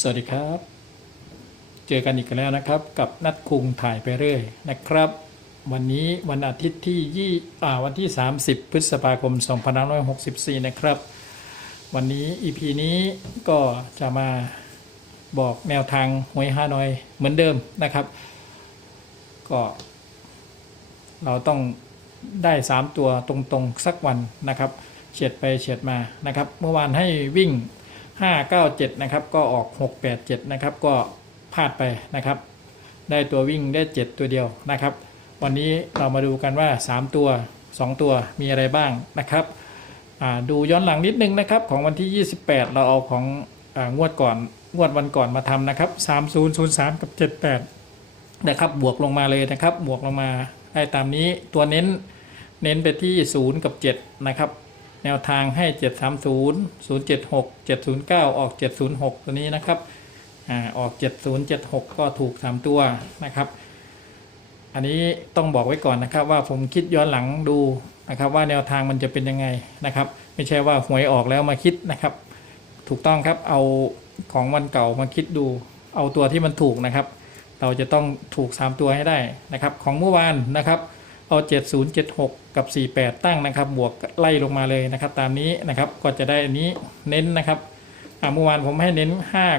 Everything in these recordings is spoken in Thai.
สวัสดีครับ เจอกันอีกแล้วนะครับ กับนัดคุงถ่ายไปเรื่อยนะครับ วันนี้วันอาทิตย์ที่ยี่อ่าวันที่ 30 พฤษภาคม 2564 นะครับ วันนี้ EP นี้ก็จะมาบอกแนวทางหวยฮานอยเหมือนเดิมนะครับ ก็ เราต้องได้ 3 ตัวตรงๆ สักวันนะครับ เฉียดไปเฉียดมานะครับ เมื่อวานให้วิ่ง 597 นะครับ ก็ออก 687 นะครับ ก็พลาดไปนะครับ ได้ตัววิ่งได้ 7 ตัวเดียวนะครับ วันนี้เรามาดูกันว่า 3 ตัว 2 ตัวมีอะไรบ้างนะครับดูย้อนหลังนิดนึงนะครับ ของวันที่ 28 เราเอาขององวดก่อนงวดวันก่อนมาทำนะครับ 3003 กับ 78 นะครับ บวกลงมาเลยนะครับ บวกลงมาได้ตามนี้ตัวเน้นเน้นไปที่ 0 กับ 7 นะครับ แนวทางให้ 730 076 709 ออก 706 ตัวนี้นะครับอ่าออก 7076 ก็ถูก 3 ตัวนะครับ อันนี้ต้องบอกไว้ก่อนนะครับ ว่าผมคิดย้อนหลังดูนะครับ ว่าแนวทางมันจะเป็นยังไงนะครับ ไม่ใช่ว่าหวยออกแล้วมาคิดนะครับ ถูกต้องครับเอาของวันเก่ามาคิดดู เอาตัวที่มันถูกนะครับ เราจะต้องถูก 3 ตัวให้ได้นะครับ ของเมื่อวานนะครับ เอา 7076 กับ 48 ตั้งนะครับ บวกไล่ลงมาเลยนะครับ ตามนี้นะครับก็จะได้อันนี้เน้นนะครับเมื่อวานผมให้เน้น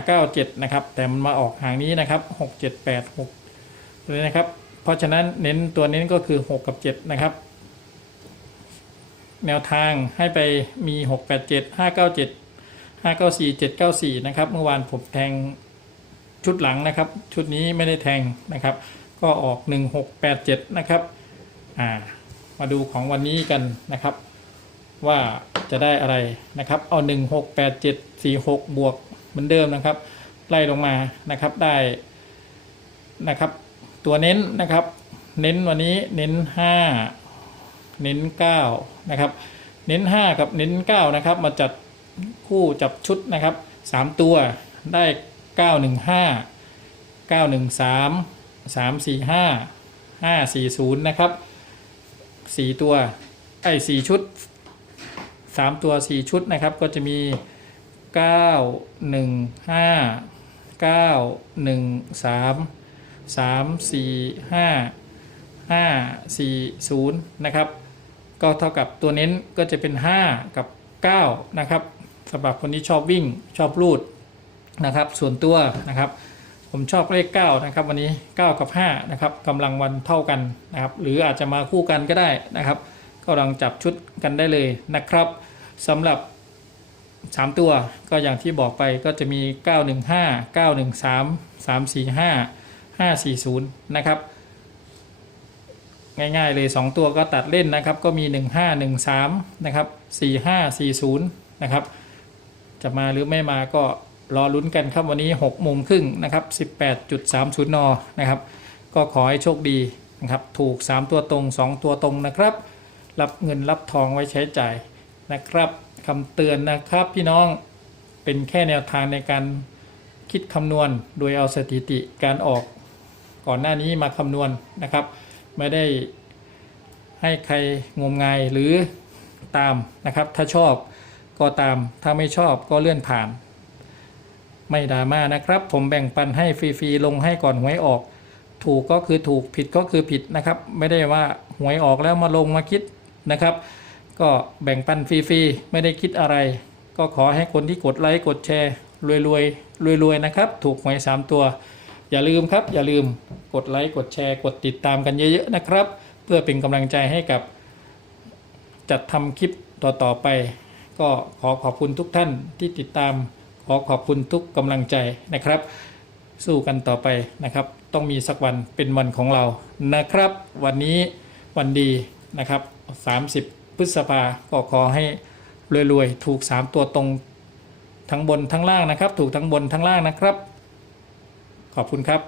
597 นะครับ แต่มันมาออกหางนี้นะครับ 6786เลยนะครับ เพราะฉะนั้นเน้นตัวเน้นก็คือ 6 กับ 7 นะครับ แนวทางให้ไปมี 687 597 594 794 นะครับ เมื่อวานผมแทงชุดหลังนะครับ ชุดนี้ไม่ได้แทงนะครับ ก็ออก 1687 นะครับ อ่ามาดูของวันนี้กันนะครับ ว่าจะได้อะไรนะครับ เอา 168746 บวกเหมือนเดิมนะครับ ไล่ลงมานะครับได้นะครับ ตัวเน้นนะครับ เน้นวันนี้เน้น 5 เน้น 9 นะครับ เน้น 5 กับเน้น 9 นะครับ มาจัดคู่จับชุดนะครับ 3 ตัวได้ 915 913 345 540 นะครับ 4ตัวไอ้4ชุด3ตัว4ชุดนะครับก็จะมี915 913 345 540นะครับก็เท่ากับตัวเน้นก็จะเป็น 5 กับ 9 นะครับสำหรับคนที่ชอบวิ่งชอบรูดนะครับ ส่วนตัวนะครับ ผมชอบเลข9นะครับวันนี้ 9 กับ5นะครับกำลังวันเท่ากันนะครับหรืออาจจะมาคู่กันก็ได้นะครับก็ลองจับชุดกันได้เลยนะครับสำหรับ 3 ตัวก็อย่างที่บอกไปก็จะมี 915 913 345 540นะครับง่ายๆเลย 2 ตัวก็ตัดเล่นนะครับก็มี 1513นะครับ4540นะครับจะมาหรือไม่มาก็ รอลุ้นกันครับวันนี้6โมงครึ่งนะครับ18.30 น นะครับ ก็ขอให้โชคดีนะครับ ถูก 3 ตัวตรง 2 ตัวตรงนะครับ รับเงินรับทองไว้ใช้จ่ายนะครับคำเตือนนะครับพี่น้องเป็นแค่แนวทางในการคิดคำนวณ โดยเอาสถิติการออกก่อนหน้านี้มาคำนวณนะครับ ไม่ได้ให้ใครงมงายหรือตามนะครับ ถ้าชอบก็ตามถ้าไม่ชอบก็เลื่อนผ่าน ไม่ดราม่านะครับ ผมแบ่งปันให้ฟรีๆลงให้ก่อนหวยออก ถูกก็คือถูกผิดก็คือผิดนะครับ ไม่ได้ว่าหวยออกแล้วมาลงมาคิดนะครับ ก็แบ่งปันฟรีๆไม่ได้คิดอะไร ก็ขอให้คนที่กดไลค์กดแชร์รวยๆรวยๆนะครับ ถูกหวยสามตัว อย่าลืมครับ อย่าลืมกดไลค์กดแชร์กดติดตามกันเยอะๆนะครับ เพื่อเป็นกำลังใจให้กับ จัดทำคลิปต่อๆไป ก็ขอขอบคุณทุกท่านที่ติดตาม ขอขอบคุณทุกกำลังใจนะครับ สู้กันต่อไปนะครับ ต้องมีสักวันเป็นวันของเรานะครับ วันนี้วันดีนะครับ 30 พฤษภาก็ขอให้รวยๆ ถูก 3 ตัวตรงทั้งบนทั้งล่างนะครับ ถูกทั้งบนทั้งล่างนะครับ ขอบคุณครับ